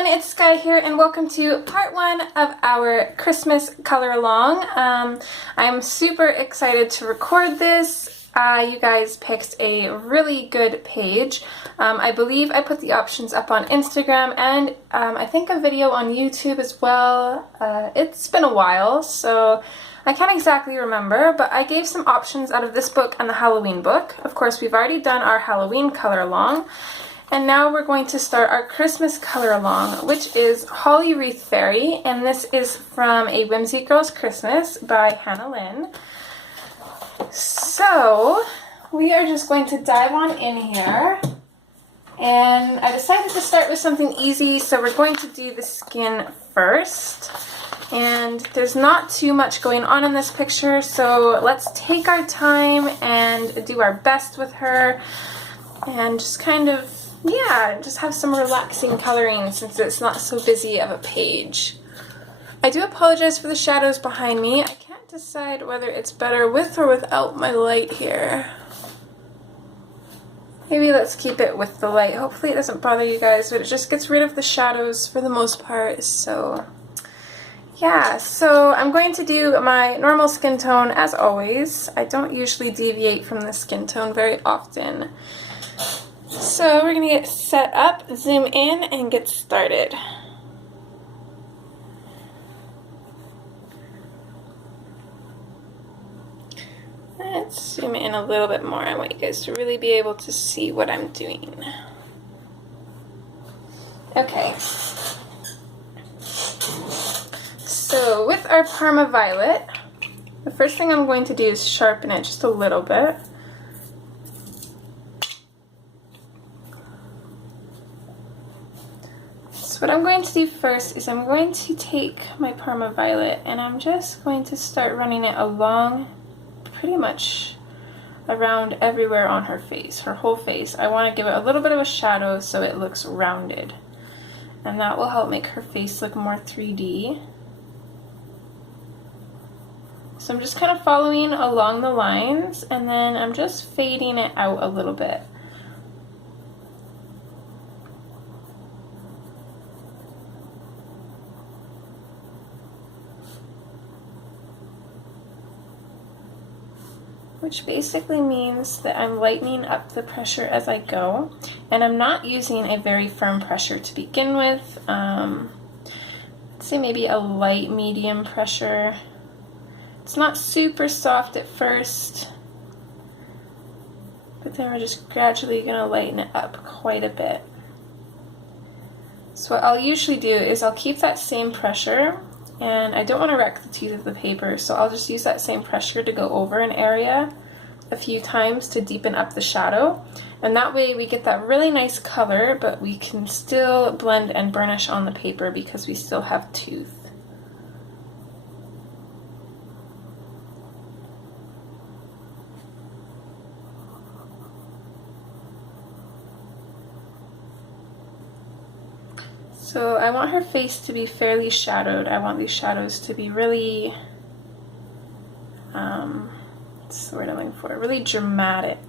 everyone, it's Sky here and welcome to part 1 of our Christmas color along. I'm super excited to record this. You guys picked a really good page. I believe I put the options up on Instagram and I think a video on YouTube as well. It's been a while, so I can't exactly remember, but I gave some options out of this book and the Halloween book. Of course, we've already done our Halloween color along. And now we're going to start our Christmas color along, which is Holly Wreath Fairy, and this is from A Whimsy Girls Christmas by Hannah Lynn. So we are just going to dive on in here, and I decided to start with something easy, so we're going to do the skin first. And there's not too much going on in this picture, so let's take our time and do our best with her and just kind of just have some relaxing coloring since it's not so busy of a page. I do apologize for the shadows behind me. I can't decide whether it's better with or without my light here. Maybe let's keep it with the light. Hopefully it doesn't bother you guys, but it just gets rid of the shadows for the most part. So yeah, so I'm going to do my normal skin tone as always. I don't usually deviate from the skin tone very often. So we're going to get set up, zoom in, and get started. Let's zoom in a little bit more. I want you guys to really be able to see what I'm doing. Okay. So with our Parma Violet, the first thing I'm going to do is sharpen it just a little bit. What I'm going to do first is I'm going to take my Parma Violet and I'm just going to start running it along pretty much around everywhere on her face, her whole face. I want to give it a little bit of a shadow so it looks rounded, and that will help make her face look more 3D. So I'm just kind of following along the lines and then I'm just fading it out a little bit. Which basically means that I'm lightening up the pressure as I go, and I'm not using a very firm pressure to begin with. Let's say maybe a light medium pressure. It's not super soft at first, but then we're just gradually going to lighten it up quite a bit. So what I'll usually do is I'll keep that same pressure, and I don't want to wreck the tooth of the paper, so I'll just use that same pressure to go over an area a few times to deepen up the shadow, and that way we get that really nice color, but we can still blend and burnish on the paper because we still have tooth. So I want her face to be fairly shadowed. I want these shadows to be really, what's the word I'm looking for? Really dramatic.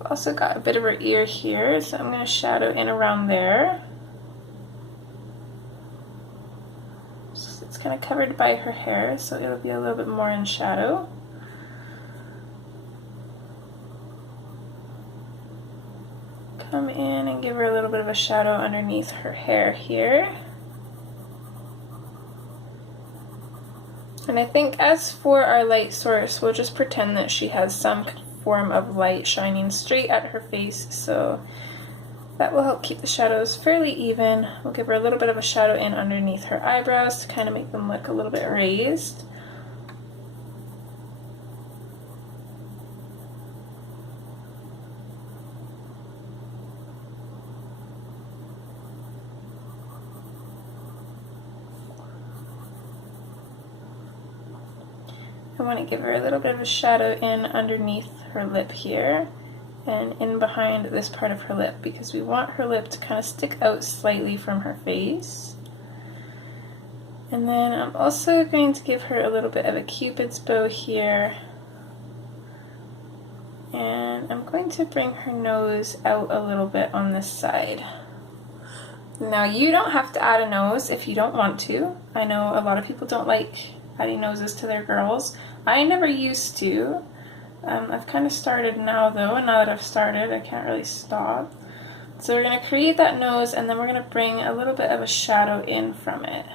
I've also got a bit of her ear here, so I'm going to shadow in around there. So it's kind of covered by her hair, so it'll be a little bit more in shadow. Come in and give her a little bit of a shadow underneath her hair here. And I think as for our light source, we'll just pretend that she has some form of light shining straight at her face, so that will help keep the shadows fairly even. We'll give her a little bit of a shadow in underneath her eyebrows to kind of make them look a little bit raised. I want to give her a little bit of a shadow in underneath her lip here and in behind this part of her lip because we want her lip to kind of stick out slightly from her face. And then I'm also going to give her a little bit of a cupid's bow here, and I'm going to bring her nose out a little bit on this side. Now you don't have to add a nose if you don't want to. I know a lot of people don't like adding noses to their girls. I never used to. I've kind of started now though, and now that I've started I can't really stop. So we're going to create that nose, and then we're going to bring a little bit of a shadow in from it.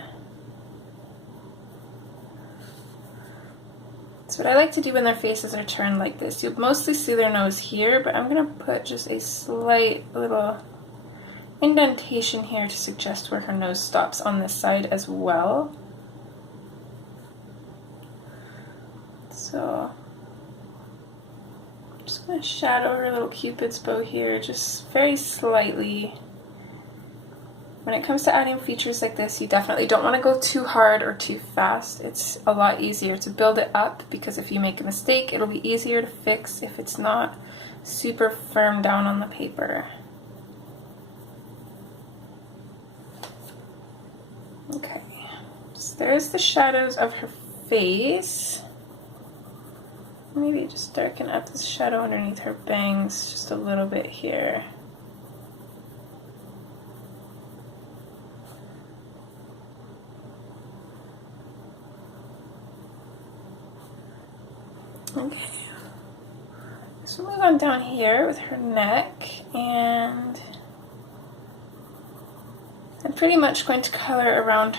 So what I like to do when their faces are turned like this, you'll mostly see their nose here, but I'm going to put just a slight little indentation here to suggest where her nose stops on this side as well. So I'm just going to shadow her little cupid's bow here just very slightly. When it comes to adding features like this, you definitely don't want to go too hard or too fast. It's a lot easier to build it up, because if you make a mistake, it'll be easier to fix if it's not super firm down on the paper. Okay, so there's the shadows of her face. Maybe just darken up this shadow underneath her bangs just a little bit here. Okay, so move on down here with her neck, and I'm pretty much going to color around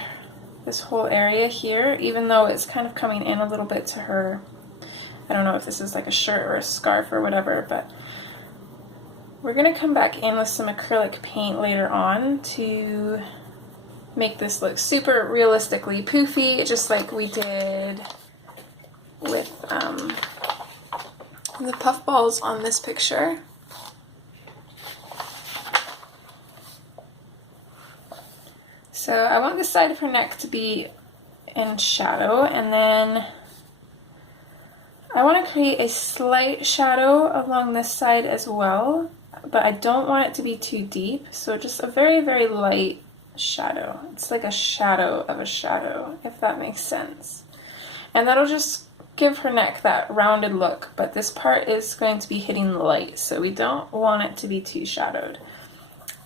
this whole area here, even though it's kind of coming in a little bit to her. I don't know if this is like a shirt or a scarf or whatever, but we're going to come back in with some acrylic paint later on to make this look super realistically poofy, just like we did with the puffballs on this picture. So I want this side of her neck to be in shadow, and then I want to create a slight shadow along this side as well, but I don't want it to be too deep, so just a very, very light shadow. It's like a shadow of a shadow, if that makes sense. And that'll just give her neck that rounded look, but this part is going to be hitting the light, so we don't want it to be too shadowed.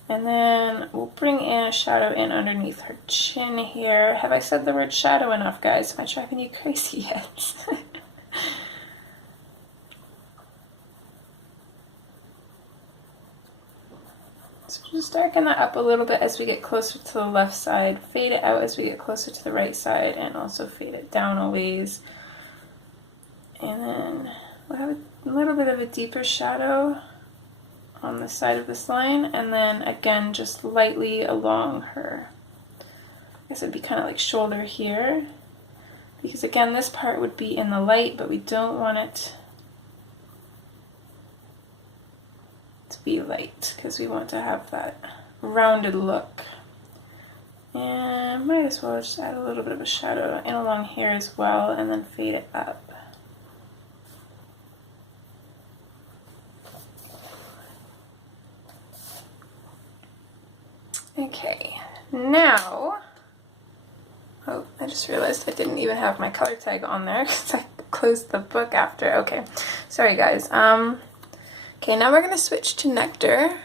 And then we'll bring in a shadow in underneath her chin here. Have I said the word shadow enough, guys? Am I driving you crazy yet? So just darken that up a little bit as we get closer to the left side, fade it out as we get closer to the right side, and also fade it down a ways. And then we'll have a little bit of a deeper shadow on the side of this line, and then again just lightly along her, I guess it'd be kind of like shoulder here, because again this part would be in the light, but we don't want it to be light because we want to have that rounded look. And might as well just add a little bit of a shadow in along here as well, and then fade it up. Okay, now, oh, I just realized I didn't even have my color tag on there because I closed the book after. Okay, sorry guys. Okay, now we're going to switch to Nectar.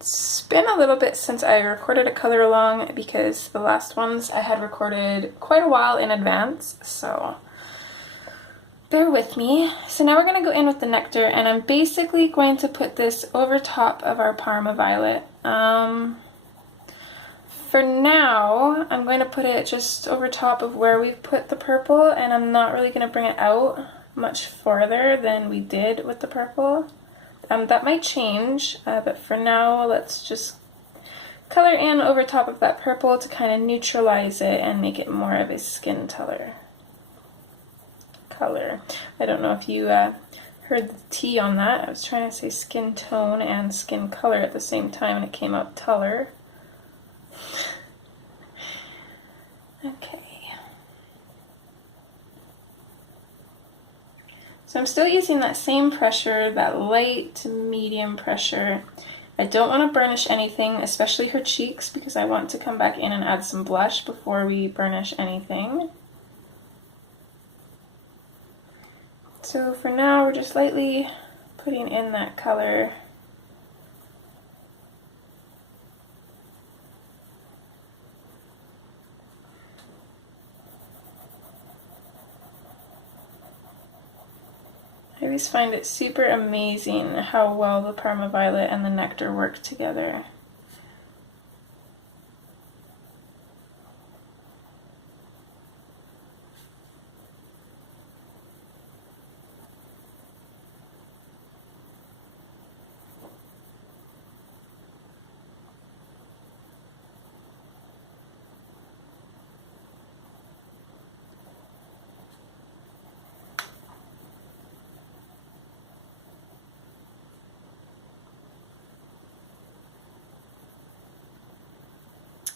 It's been a little bit since I recorded a color along because the last ones I had recorded quite a while in advance, so bear with me. So now we're going to go in with the Nectar, and I'm basically going to put this over top of our Parma Violet. For now, I'm going to put it just over top of where we've put the purple, and I'm not really going to bring it out much farther than we did with the purple. That might change, but for now, let's just color in over top of that purple to kind of neutralize it and make it more of a skin color. I don't know if you heard the T on that. I was trying to say skin tone and skin color at the same time, and it came out color. Okay. So I'm still using that same pressure, that light to medium pressure. I don't want to burnish anything, especially her cheeks, because I want to come back in and add some blush before we burnish anything. So for now, we're just lightly putting in that color always find it super amazing how well the Parma Violet and the nectar work together.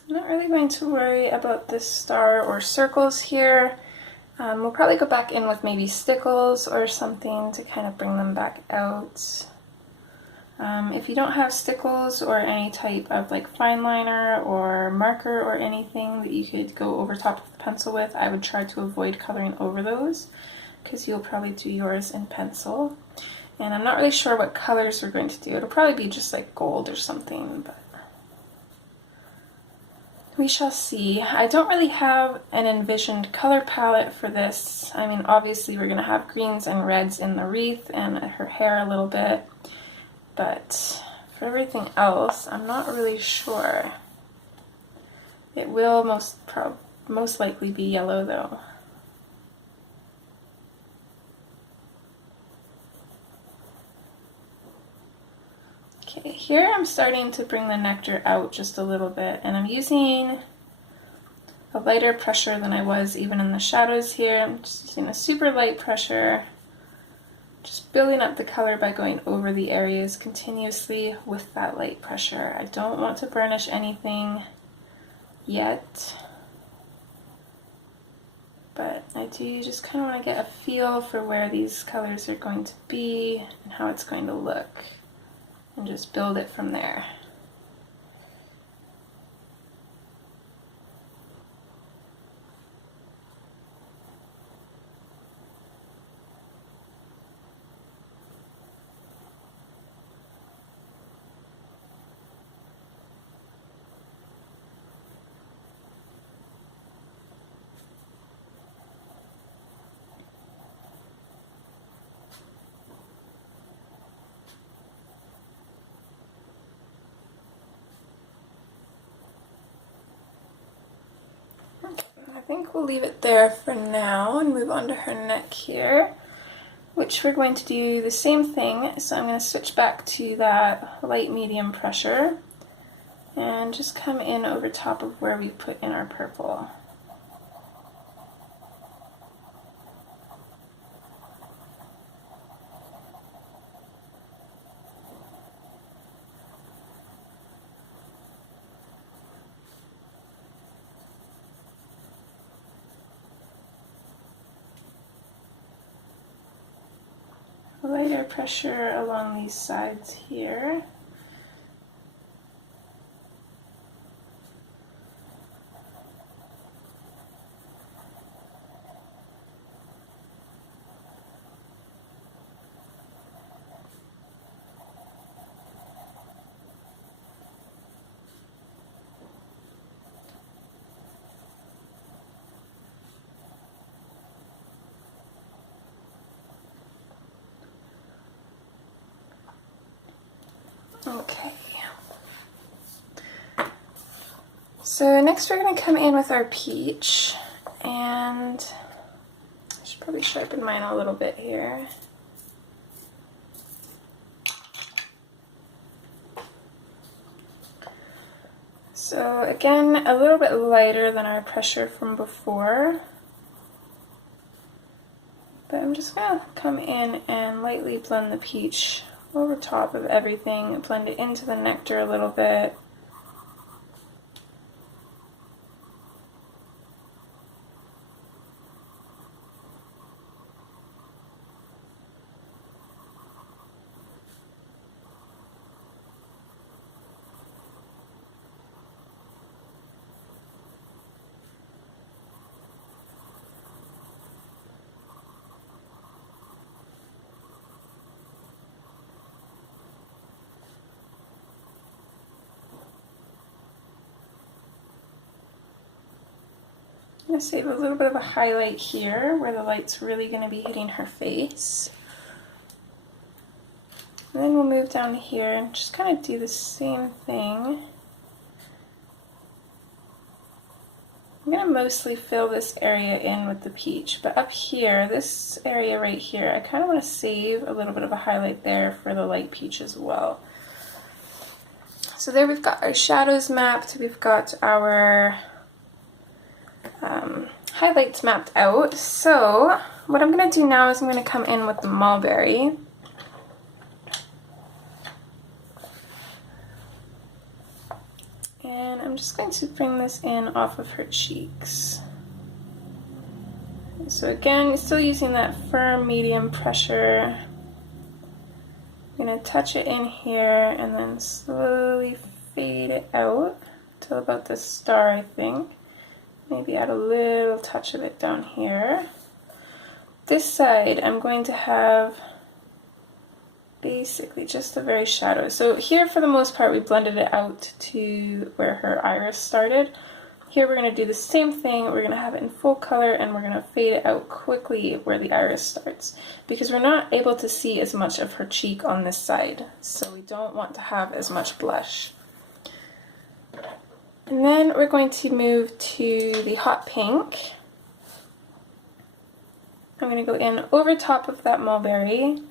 I'm not really going to worry about this star or circles here. We'll probably go back in with maybe stickles or something to kind of bring them back out. If you don't have stickles or any type of like fine liner or marker or anything that you could go over top of the pencil with, I would try to avoid coloring over those because you'll probably do yours in pencil. And I'm not really sure what colors we're going to do. It'll probably be just like gold or something, but we shall see. I don't really have an envisioned color palette for this. I mean, obviously we're going to have greens and reds in the wreath and her hair a little bit, but for everything else, I'm not really sure. It will most likely be yellow though. Okay, here I'm starting to bring the nectar out just a little bit, and I'm using a lighter pressure than I was even in the shadows here. I'm just using a super light pressure, just building up the color by going over the areas continuously with that light pressure. I don't want to burnish anything yet, but I do just kind of want to get a feel for where these colors are going to be and how it's going to look, and just build it from there. I think we'll leave it there for now and move on to her neck here, which we're going to do the same thing. So I'm going to switch back to that light medium pressure and just come in over top of where we put in our purple. Lighter pressure along these sides here. Okay, so next we're going to come in with our peach, and I should probably sharpen mine a little bit here. So again, a little bit lighter than our pressure from before, but I'm just going to come in and lightly blend the peach over top of everything, blend it into the nectar a little bit. I'm going to save a little bit of a highlight here where the light's really going to be hitting her face. And then we'll move down here and just kind of do the same thing. I'm going to mostly fill this area in with the peach, but up here, this area right here, I kind of want to save a little bit of a highlight there for the light peach as well. So there we've got our shadows mapped, we've got our highlights mapped out. So what I'm going to do now is I'm going to come in with the mulberry. And I'm just going to bring this in off of her cheeks. So again, still using that firm medium pressure. I'm going to touch it in here and then slowly fade it out till about the star, I think. Maybe add a little touch of it down here. This side I'm going to have basically just a very shadow. So here for the most part we blended it out to where her iris started. Here we're going to do the same thing. We're going to have it in full color and we're going to fade it out quickly where the iris starts, because we're not able to see as much of her cheek on this side, so we don't want to have as much blush. And then we're going to move to the hot pink. I'm going to go in over top of that mulberry.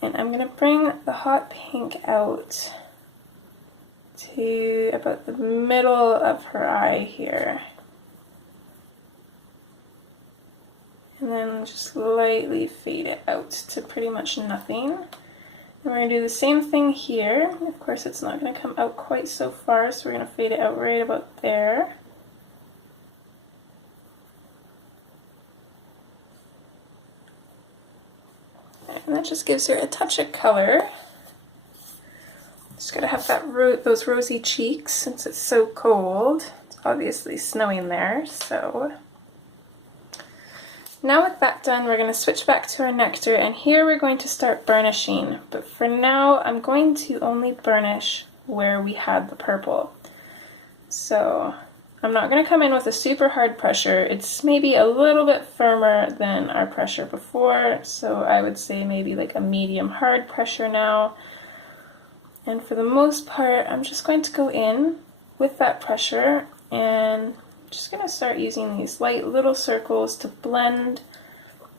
And I'm going to bring the hot pink out to about the middle of her eye here. And then just lightly fade it out to pretty much nothing. And we're going to do the same thing here. Of course, it's not going to come out quite so far, so we're going to fade it out right about there. And that just gives her a touch of color. Just gotta have that those rosy cheeks since it's so cold. It's obviously snowing there, so. Now with that done, we're gonna switch back to our nectar, and here we're going to start burnishing. But for now, I'm going to only burnish where we had the purple. So I'm not going to come in with a super hard pressure. It's maybe a little bit firmer than our pressure before, so I would say maybe like a medium hard pressure now. And for the most part, I'm just going to go in with that pressure and just going to start using these light little circles to blend.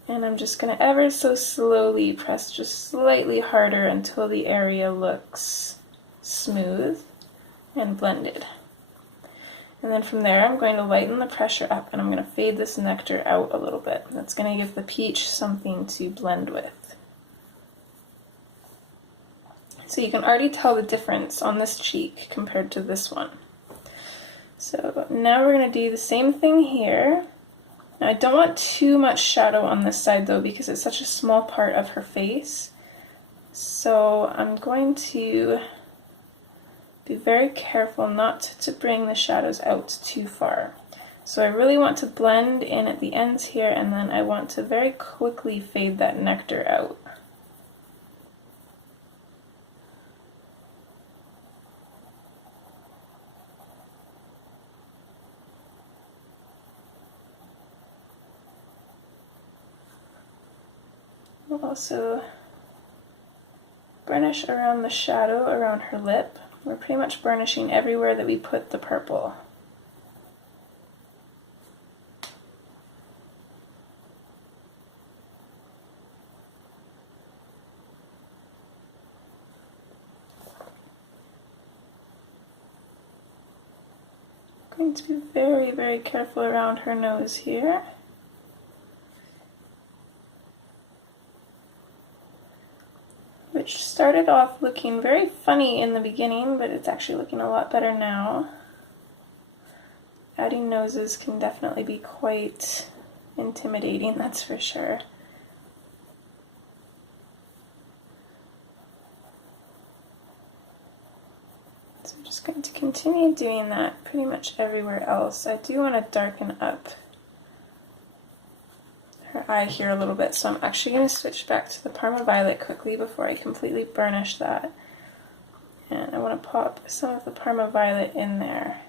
And I'm just going to ever so slowly press just slightly harder until the area looks smooth and blended. And then from there, I'm going to lighten the pressure up and I'm going to fade this nectar out a little bit. That's going to give the peach something to blend with. So you can already tell the difference on this cheek compared to this one. So now we're going to do the same thing here. Now I don't want too much shadow on this side though, because it's such a small part of her face. So I'm going to be very careful not to bring the shadows out too far. So I really want to blend in at the ends here, and then I want to very quickly fade that nectar out. We'll also burnish around the shadow around her lip. We're pretty much burnishing everywhere that we put the purple. I'm going to be very, very careful around her nose here. Which started off looking very funny in the beginning, but it's actually looking a lot better now. Adding noses can definitely be quite intimidating, that's for sure. So I'm just going to continue doing that pretty much everywhere else. I do want to darken up her eye here a little bit, so I'm actually going to switch back to the Parma Violet quickly before I completely burnish that. And I want to pop some of the Parma Violet in there.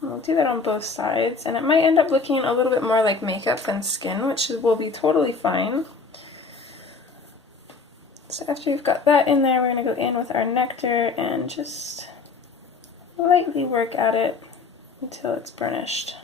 And we'll do that on both sides, and it might end up looking a little bit more like makeup than skin, which will be totally fine. So after we've got that in there, we're going to go in with our nectar and just lightly work at it until it's burnished.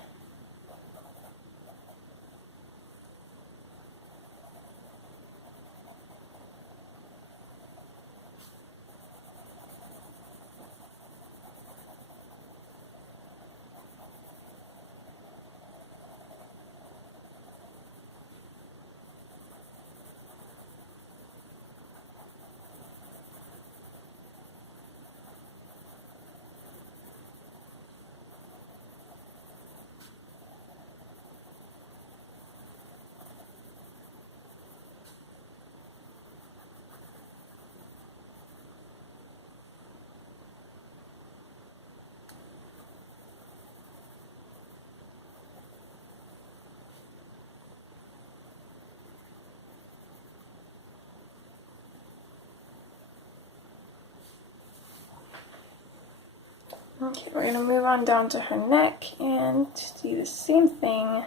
Okay, we're going to move on down to her neck and do the same thing.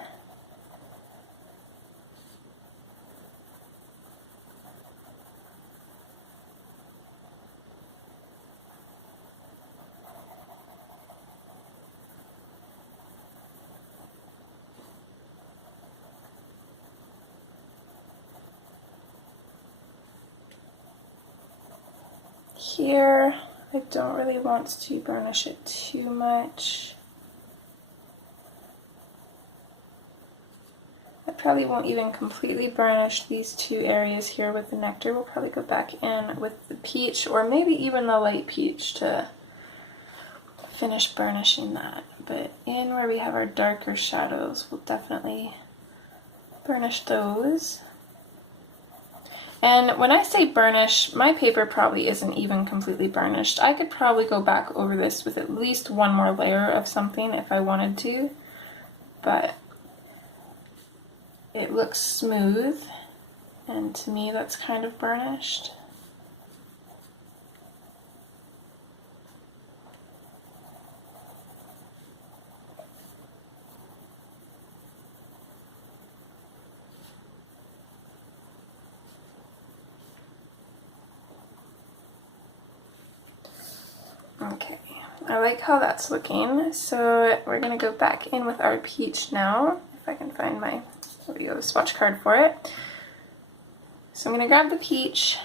Here, I don't really want to burnish it too much. I probably won't even completely burnish these two areas here with the nectar. We'll probably go back in with the peach, or maybe even the light peach to finish burnishing that. But in where we have our darker shadows, we'll definitely burnish those. And when I say burnish, my paper probably isn't even completely burnished. I could probably go back over this with at least one more layer of something if I wanted to, but it looks smooth, and to me that's kind of burnished. Okay, I like how that's looking, so we're going to go back in with our peach now, if I can find my swatch card for it. So I'm going to grab the peach,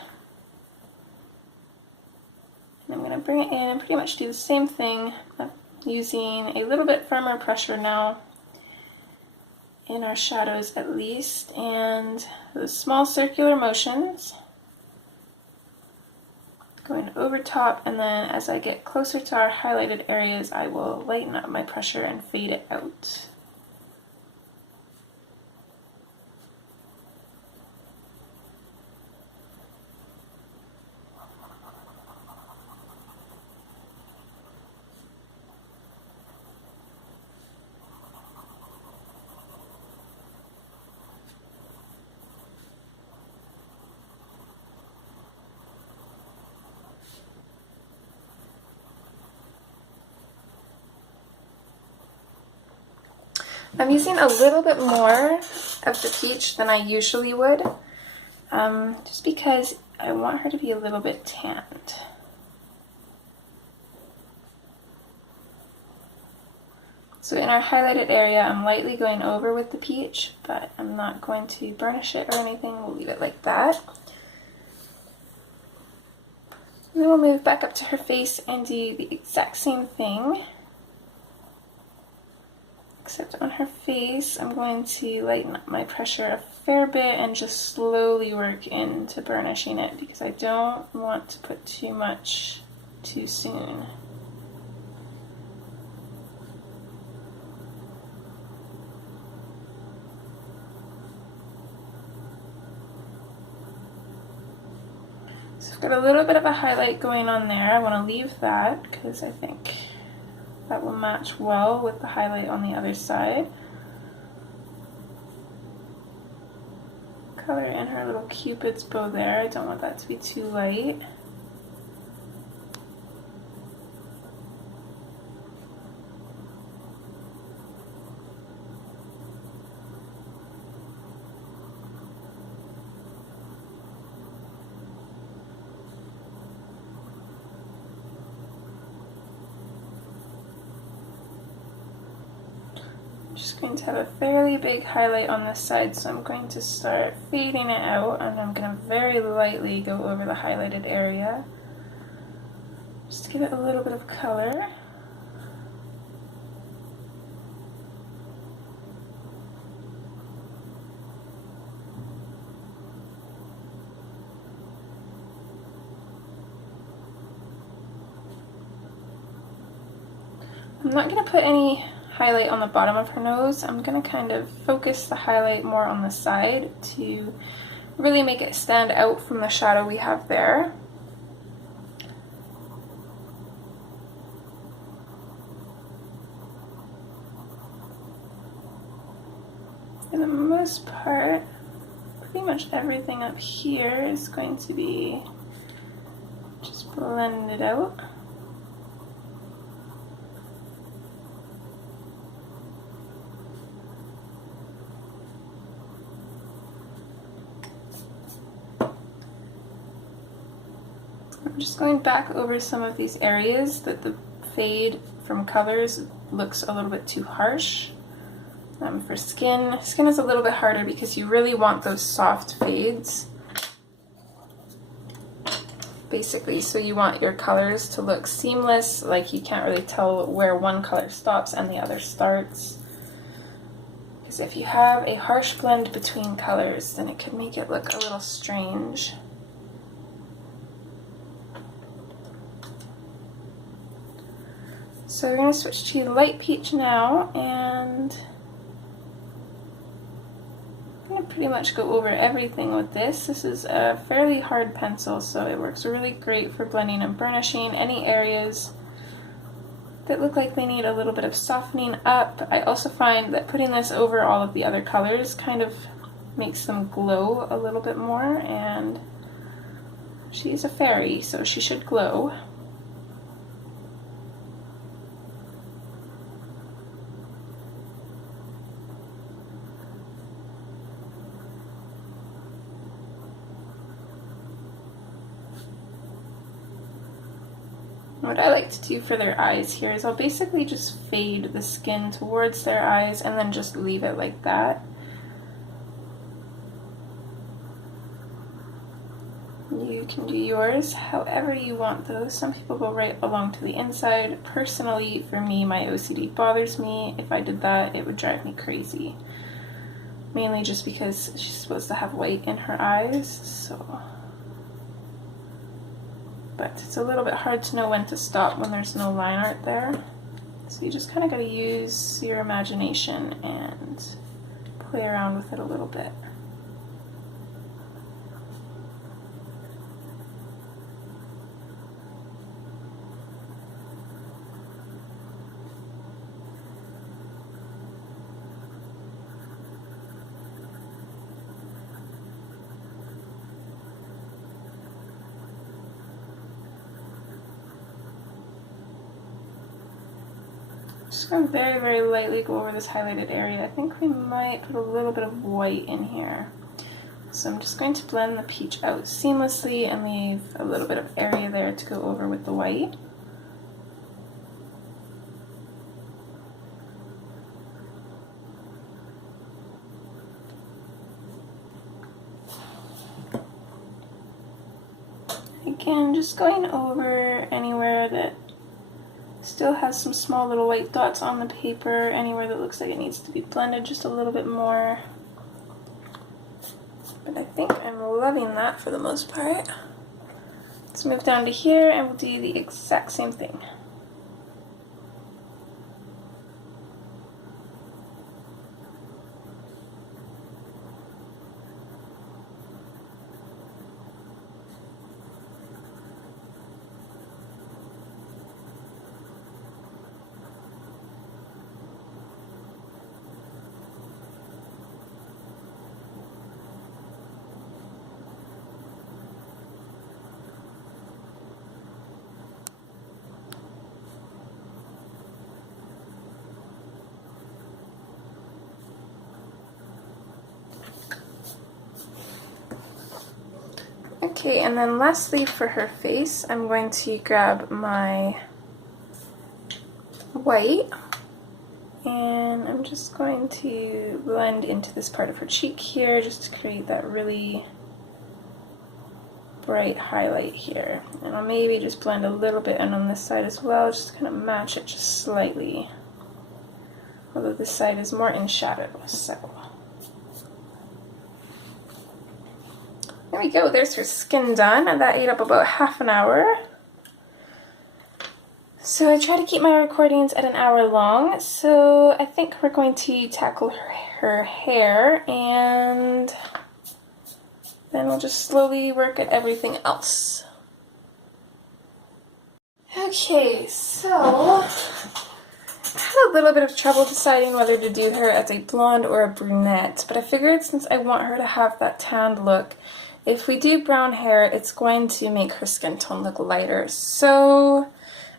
and I'm going to bring it in and pretty much do the same thing, using a little bit firmer pressure now in our shadows at least, and those small circular motions going over top, and then as I get closer to our highlighted areas, I will lighten up my pressure and fade it out. I'm using a little bit more of the peach than I usually would, just because I want her to be a little bit tanned. So in our highlighted area, I'm lightly going over with the peach, but I'm not going to burnish it or anything. We'll leave it like that. And then we'll move back up to her face and do the exact same thing. Except on her face, I'm going to lighten up my pressure a fair bit and just slowly work into burnishing it, because I don't want to put too much too soon. So I've got a little bit of a highlight going on there. I want to leave that because I think that will match well with the highlight on the other side. Color in her little cupid's bow there. I don't want that to be too light. Just going to have a fairly big highlight on this side, so I'm going to start fading it out, and I'm going to very lightly go over the highlighted area just to give it a little bit of color. I'm not going to put any highlight on the bottom of her nose. I'm going to kind of focus the highlight more on the side to really make it stand out from the shadow we have there. For the most part, pretty much everything up here is going to be just blended out. I'm just going back over some of these areas that the fade from colors looks a little bit too harsh. For skin is a little bit harder because you really want those soft fades, basically, so you want your colors to look seamless, like you can't really tell where one color stops and the other starts. Because if you have a harsh blend between colors, then it could make it look a little strange. So we're going to switch to light peach now, and I'm going to pretty much go over everything with this. This is a fairly hard pencil, so it works really great for blending and burnishing any areas that look like they need a little bit of softening up. I also find that putting this over all of the other colors kind of makes them glow a little bit more, and she's a fairy, so she should glow. What I like to do for their eyes here is I'll basically just fade the skin towards their eyes and then just leave it like that. You can do yours however you want those. Some people go right along to the inside. Personally, for me, my OCD bothers me. If I did that, it would drive me crazy. Mainly just because she's supposed to have white in her eyes, so... But it's a little bit hard to know when to stop when there's no line art there. So you just kind of got to use your imagination and play around with it a little bit. Just going to very, very lightly go over this highlighted area. I think we might put a little bit of white in here. So I'm just going to blend the peach out seamlessly and leave a little bit of area there to go over with the white. Again, just going over anywhere that still has some small little white dots on the paper, anywhere that looks like it needs to be blended just a little bit more. But I think I'm loving that for the most part. Let's move down to here and we'll do the exact same thing. Okay, and then lastly for her face, I'm going to grab my white And I'm just going to blend into this part of her cheek here just to create that really bright highlight here. And I'll maybe just blend a little bit in on this side as well, just to kind of match it just slightly. Although this side is more in shadow, so. There we go, there's her skin done, and that ate up about half an hour. So I try to keep my recordings at an hour long, so I think we're going to tackle her hair, and then we'll just slowly work at everything else. Okay, so I had a little bit of trouble deciding whether to do her as a blonde or a brunette, but I figured since I want her to have that tanned look, if we do brown hair, it's going to make her skin tone look lighter. So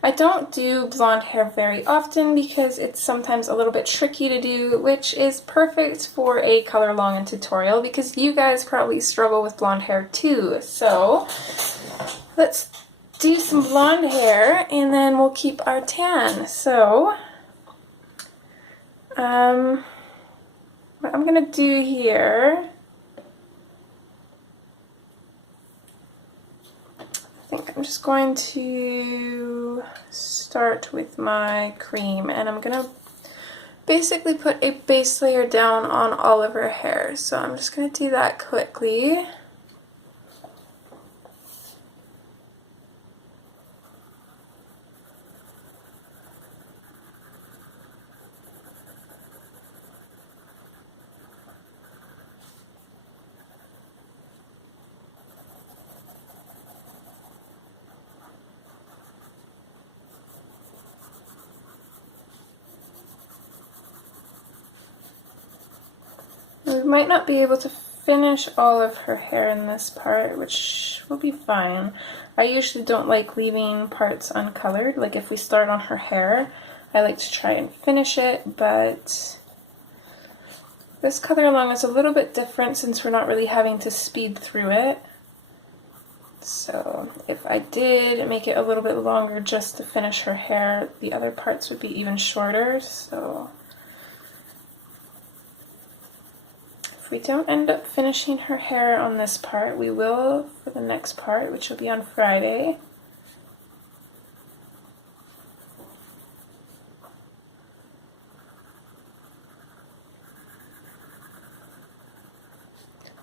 I don't do blonde hair very often because it's sometimes a little bit tricky to do, which is perfect for a color long and tutorial because you guys probably struggle with blonde hair too. So let's do some blonde hair and then we'll keep our tan. So what I'm gonna do here, I think I'm just going to start with my cream, and I'm gonna basically put a base layer down on all of her hair. So I'm just gonna do that quickly. We might not be able to finish all of her hair in this part, which will be fine. I usually don't like leaving parts uncolored. Like if we start on her hair, I like to try and finish it, but this color along is a little bit different since we're not really having to speed through it. So if I did make it a little bit longer just to finish her hair, the other parts would be even shorter. So if we don't end up finishing her hair on this part, we will for the next part, which will be on Friday.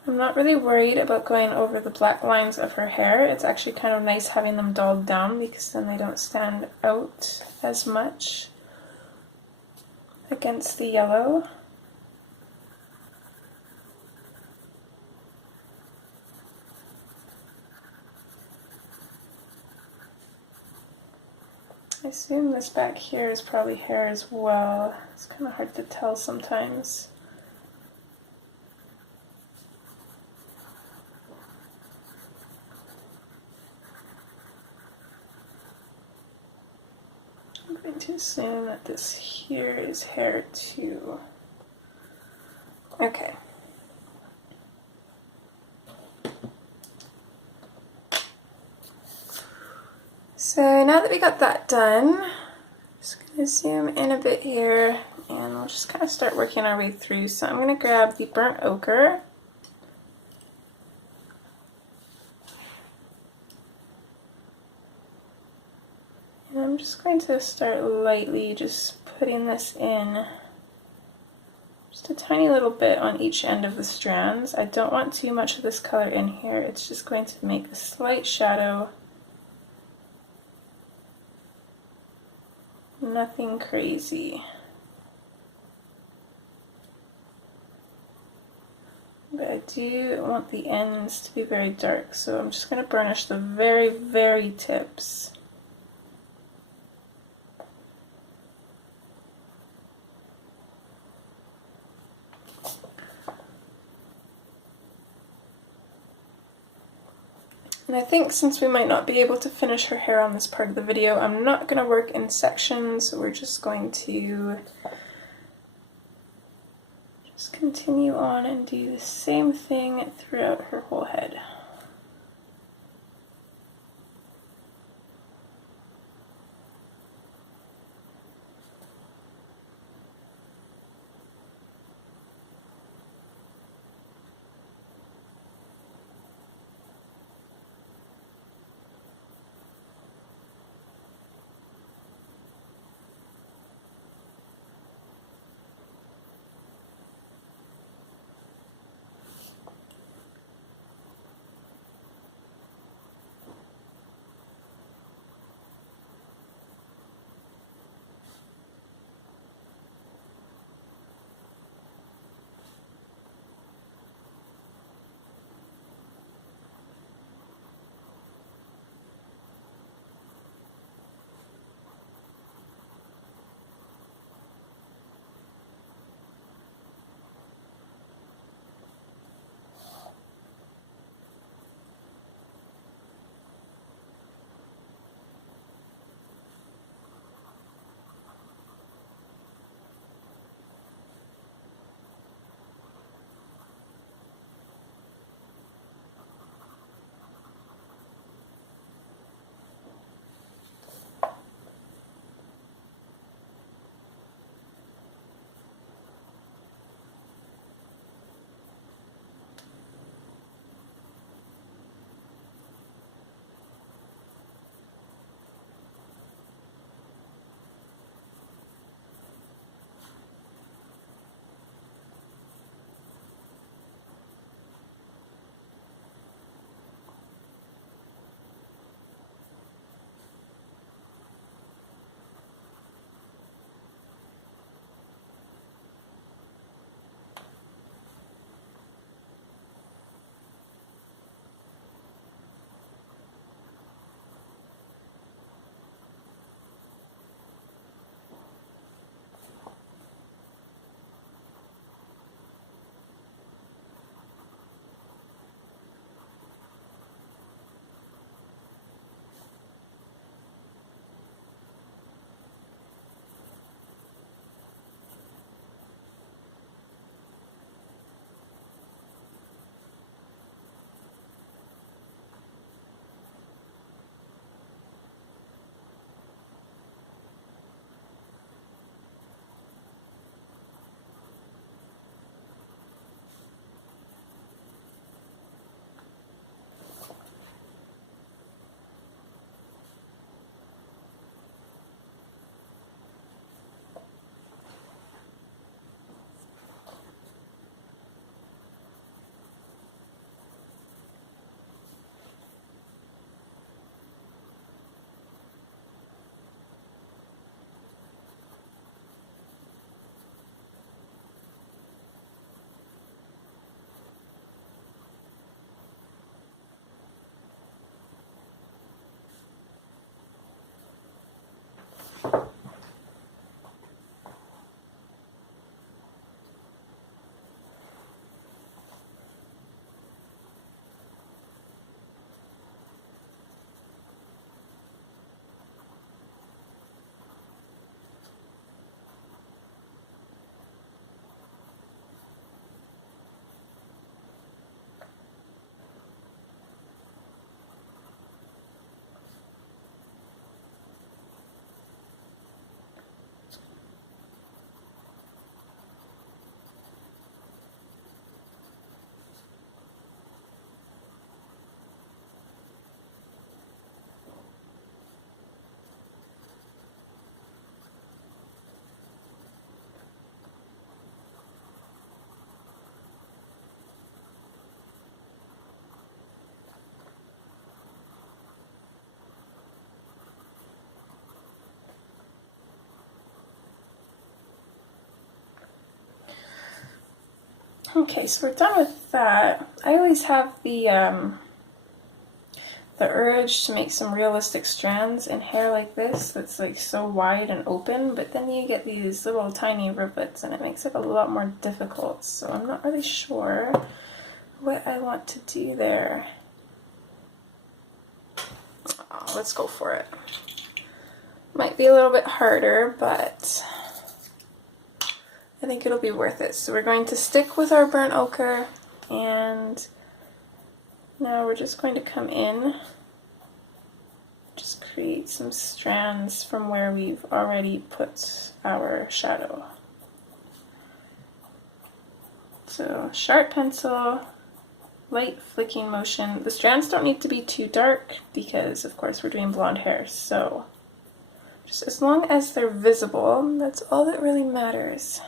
I'm not really worried about going over the black lines of her hair. It's actually kind of nice having them dulled down because then they don't stand out as much against the yellow. I assume this back here is probably hair as well. It's kind of hard to tell sometimes. I'm going to assume that this here is hair too. Okay. So now that we got that done, I'm just going to zoom in a bit here and we'll just kind of start working our way through. So I'm going to grab the burnt ochre. And I'm just going to start lightly just putting this in just a tiny little bit on each end of the strands. I don't want too much of this color in here. It's just going to make a slight shadow. Nothing crazy. But I do want the ends to be very dark, so I'm just going to burnish the very, very tips. And I think since we might not be able to finish her hair on this part of the video, I'm not going to work in sections. We're just going to just continue on and do the same thing throughout her whole head. Okay, so we're done with that. I always have the urge to make some realistic strands in hair like this that's like so wide and open, but then you get these little tiny rivulets and it makes it a lot more difficult. So I'm not really sure what I want to do there. Oh, let's go for it. Might be a little bit harder, but I think it'll be worth it. So we're going to stick with our burnt ochre, and now we're just going to come in, just create some strands from where we've already put our shadow. So sharp pencil, light flicking motion. The strands don't need to be too dark because of course we're doing blonde hair, so just as long as they're visible, that's all that really matters.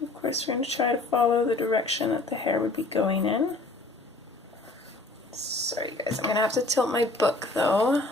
Of course, we're going to try to follow the direction that the hair would be going in. Sorry guys, I'm going to have to tilt my book though.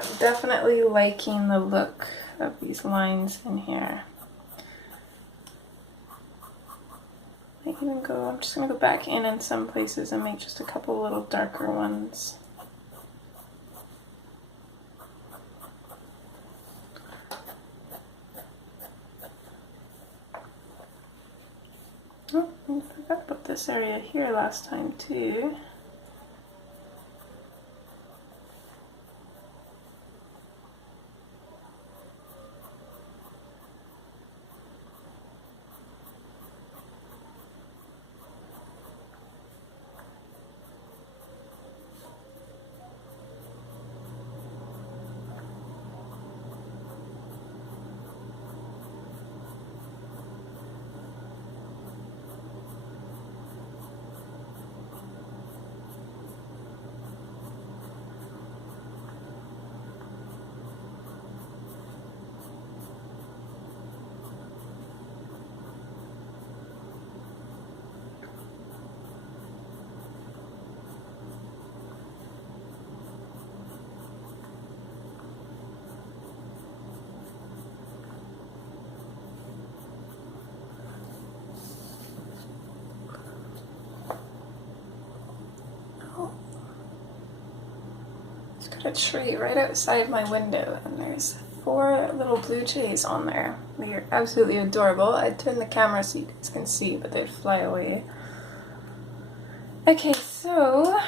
I'm definitely liking the look of these lines in here. I'm just going to go back in some places and make just a couple little darker ones. Oh, I forgot about this area here last time too. a tree right outside my window, and there's 4 little blue jays on there. They are absolutely adorable. I'd turn the camera so you guys can see, but they'd fly away. Okay, so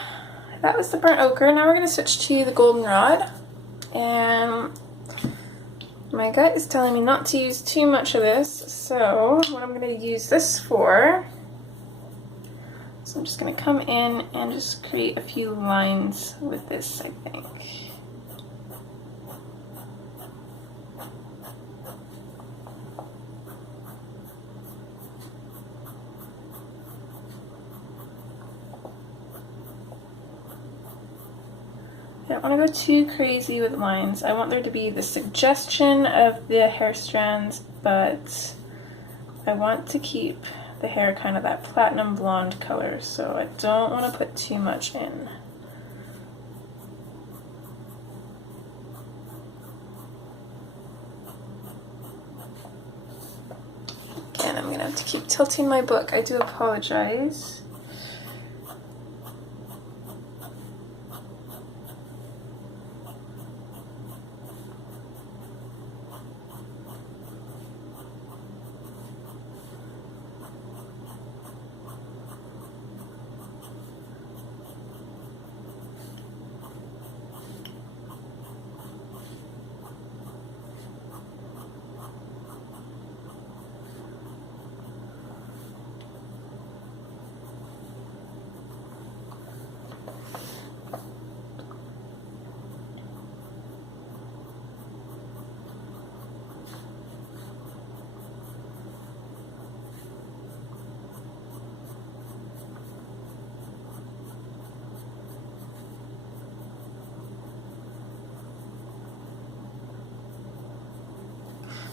that was the burnt ochre. Now we're going to switch to the goldenrod. And my gut is telling me not to use too much of this, so what I'm going to use this for, so I'm just going to come in and just create a few lines with this, I think. I don't want to go too crazy with lines. I want there to be the suggestion of the hair strands, but I want to keep the hair kind of that platinum blonde color, so I don't want to put too much in. Again, I'm going to have to keep tilting my book. I do apologize.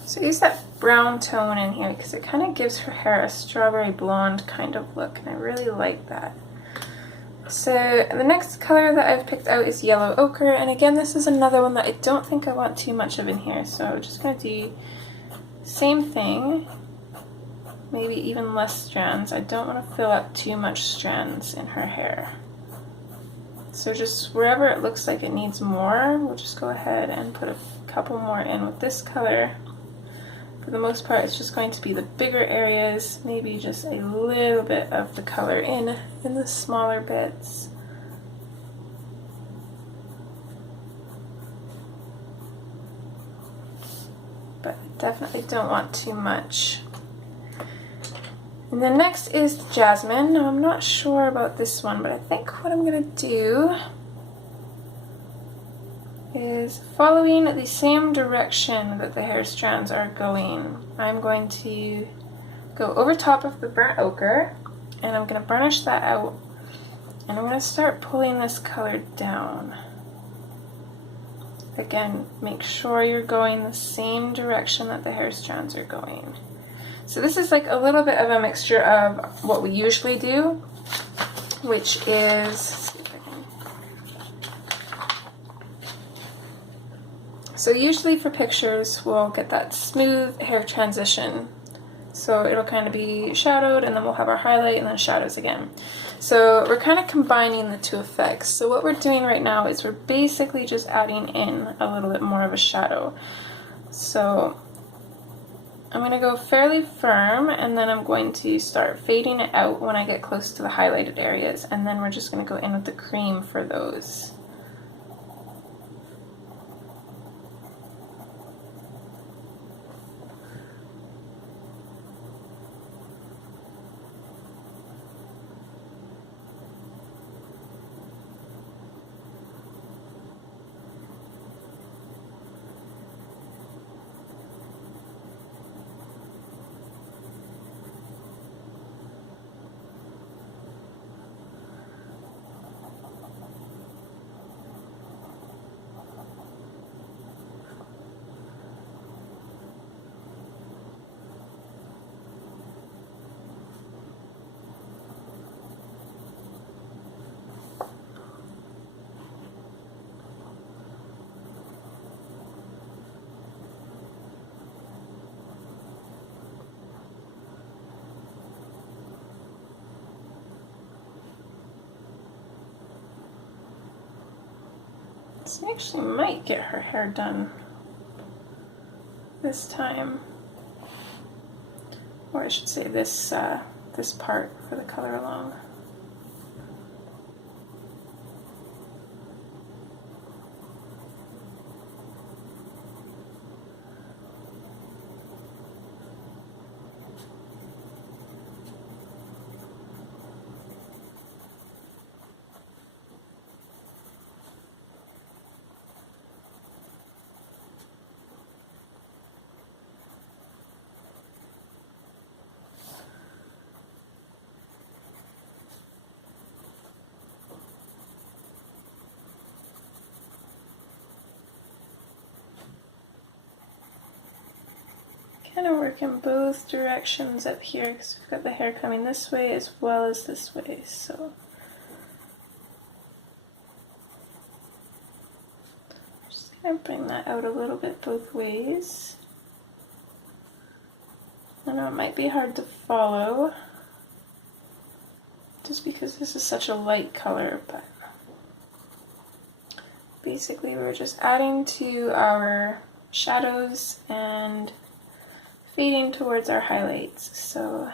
So use that brown tone in here because it kind of gives her hair a strawberry blonde kind of look, and I really like that. So the next color that I've picked out is yellow ochre, and again this is another one that I don't think I want too much of in here, so I'm just going to do the same thing, maybe even less strands. I don't want to fill up too much strands in her hair. So just wherever it looks like it needs more, we'll just go ahead and put a couple more in with this color. For the most part, it's just going to be the bigger areas, maybe just a little bit of the color in the smaller bits. But I definitely don't want too much. And then next is jasmine. Now I'm not sure about this one, but I think what I'm going to do is, following the same direction that the hair strands are going, I'm going to go over top of the burnt ochre, and I'm going to burnish that out, and I'm going to start pulling this color down. Again, make sure you're going the same direction that the hair strands are going. So this is like a little bit of a mixture of what we usually do, which is, so usually for pictures, we'll get that smooth hair transition. So it'll kind of be shadowed, and then we'll have our highlight and then shadows again. So we're kind of combining the two effects. So what we're doing right now is we're basically just adding in a little bit more of a shadow. So I'm going to go fairly firm, and then I'm going to start fading it out when I get close to the highlighted areas, and then we're just going to go in with the cream for those. So I actually might get her hair done this time. Or I should say this, this part for the color along. Kind of work in both directions up here because we've got the hair coming this way as well as this way, so just gonna bring that out a little bit both ways. I know it might be hard to follow just because this is such a light color, but basically we're just adding to our shadows and fading towards our highlights. So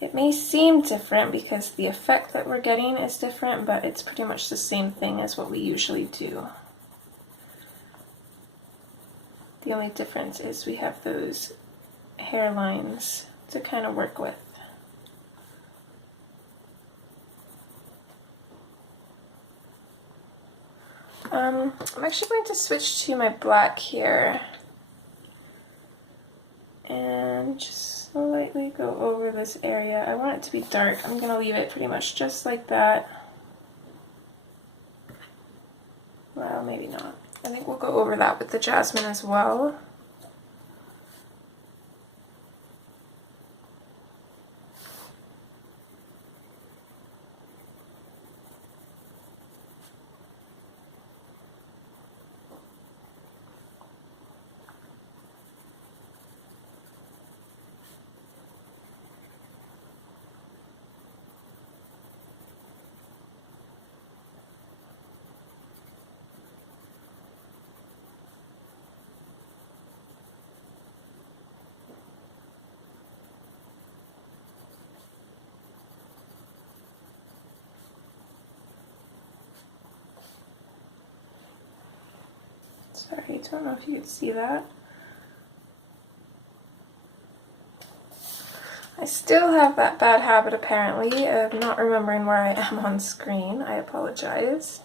it may seem different because the effect that we're getting is different, but it's pretty much the same thing as what we usually do. The only difference is we have those hairlines to kind of work with. I'm actually going to switch to my black here and just slightly go over this area. I want it to be dark. I'm going to leave it pretty much just like that. Well, maybe not. I think we'll go over that with the jasmine as well. Sorry, don't know if you could see that. I still have that bad habit apparently of not remembering where I am on screen. I apologize.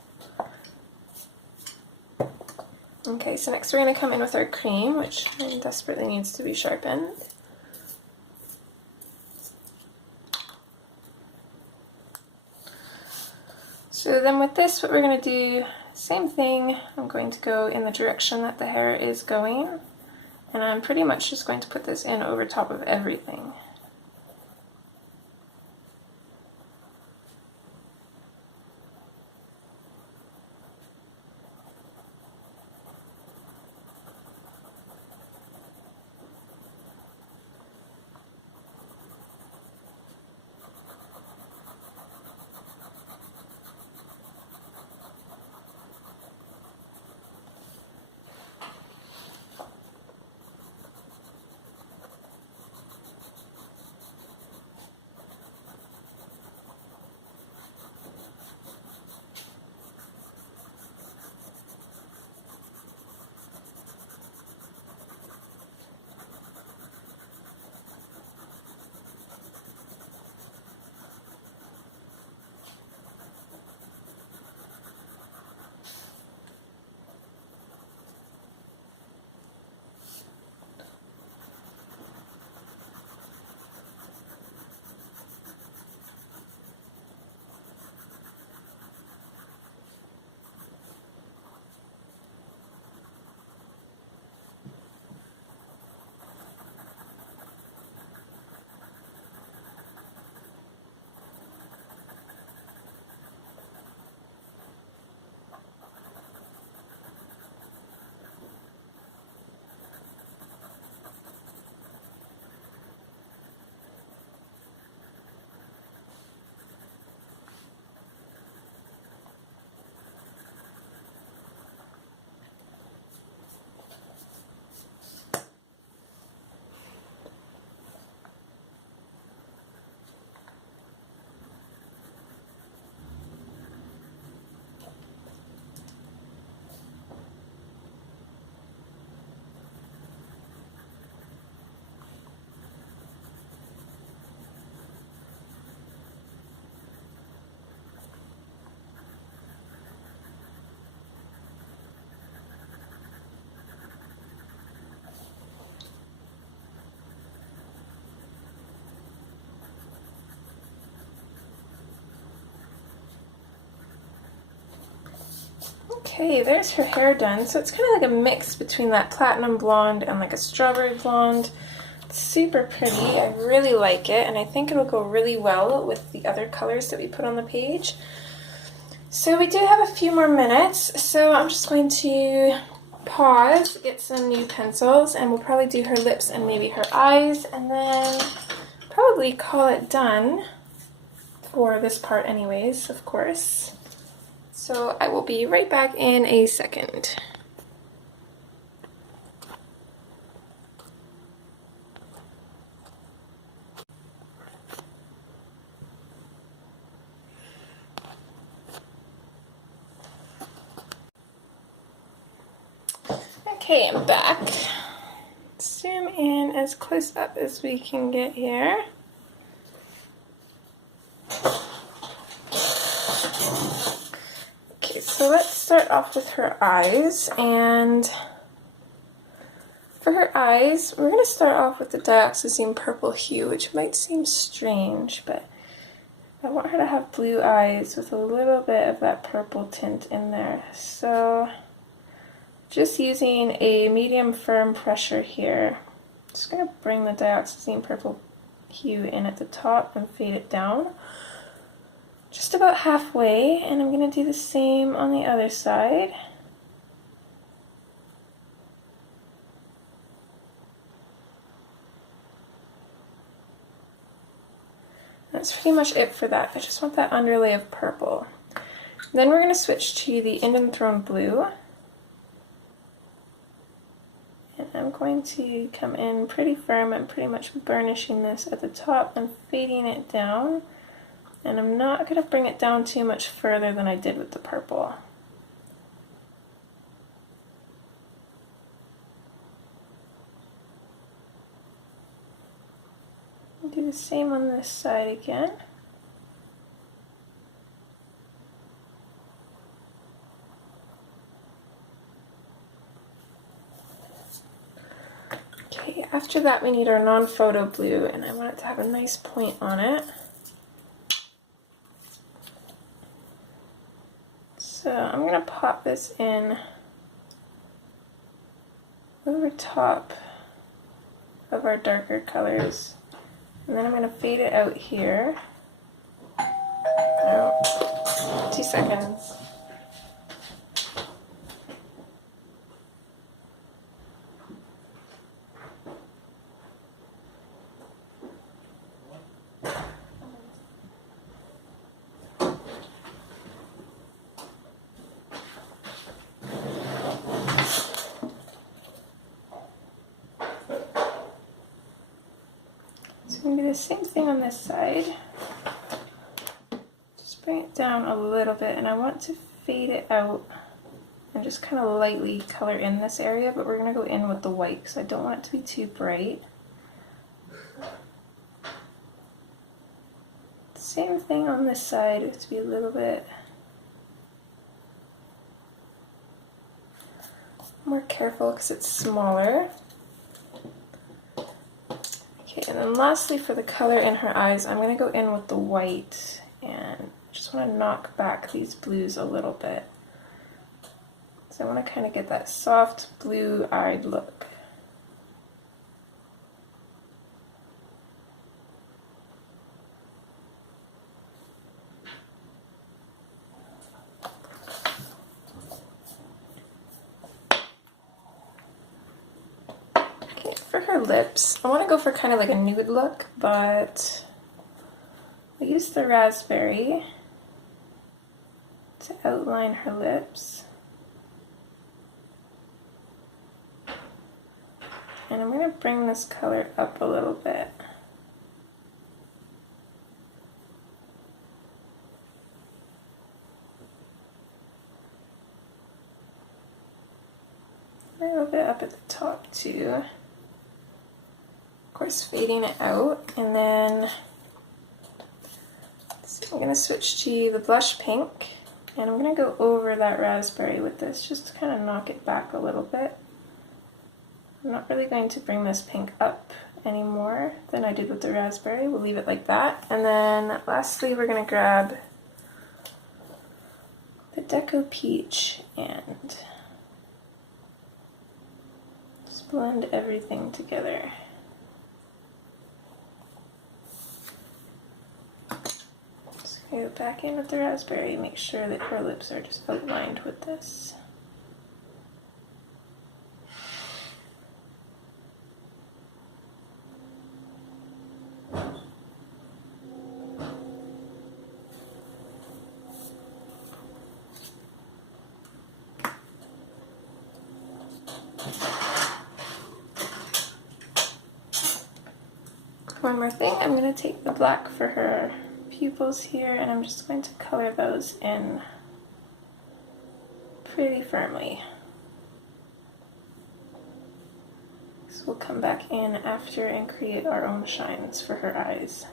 Okay, so next we're going to come in with our cream, which desperately needs to be sharpened. So then with this, what we're going to do, same thing, I'm going to go in the direction that the hair is going, and I'm pretty much just going to put this in over top of everything. Okay, there's her hair done. So it's kind of like a mix between that platinum blonde and like a strawberry blonde. It's super pretty. I really like it, and I think it'll go really well with the other colors that we put on the page. So we do have a few more minutes, so I'm just going to pause, get some new pencils, and we'll probably do her lips and maybe her eyes, and then probably call it done for this part anyways, of course. So I will be right back in a second. Okay, I'm back. Zoom in as close up as we can get here. Okay, so let's start off with her eyes, and for her eyes, we're going to start off with the dioxazine purple hue, which might seem strange, but I want her to have blue eyes with a little bit of that purple tint in there. So just using a medium firm pressure here, just going to bring the dioxazine purple hue in at the top and fade it down just about halfway, and I'm going to do the same on the other side. That's pretty much it for that. I just want that underlay of purple. Then we're going to switch to the Indian Throne Blue. And I'm going to come in pretty firm and pretty much burnishing this at the top and fading it down. And I'm not going to bring it down too much further than I did with the purple. Do the same on this side again. Okay, after that we need our non-photo blue, and I want it to have a nice point on it. So I'm going to pop this in over top of our darker colors, and then I'm going to fade it out here. Oh, 2 seconds. So I'm going to do the same thing on this side. Just bring it down a little bit, and I want to fade it out and just kind of lightly color in this area, but we're going to go in with the white because I don't want it to be too bright. Same thing on this side, it has to be a little bit more careful because it's smaller. Okay, and then lastly for the color in her eyes, I'm going to go in with the white and just want to knock back these blues a little bit. So I want to kind of get that soft blue-eyed look. For her lips, I want to go for kind of like a nude look, but I use the raspberry to outline her lips. And I'm going to bring this color up a little bit. A little bit up at the top too. Of course, fading it out, and then so I'm going to switch to the blush pink, and I'm going to go over that raspberry with this just to kind of knock it back a little bit. I'm not really going to bring this pink up any more than I did with the raspberry. We'll leave it like that. And then lastly, we're going to grab the Deco Peach and just blend everything together. Just go back in with the raspberry, make sure that her lips are just aligned with this. One more thing, I'm going to take the black for her pupils here and I'm just going to color those in pretty firmly. So we'll come back in after and create our own shines for her eyes.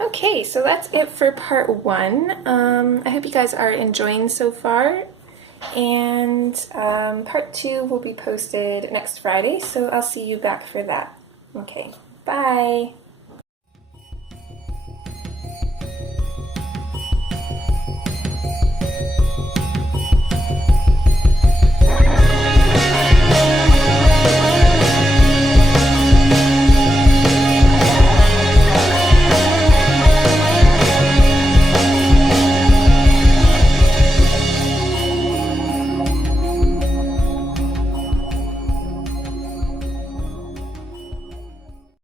Okay, so that's it for part one. I hope you guys are enjoying so far, and part two will be posted next Friday, so I'll see you back for that. Okay, bye!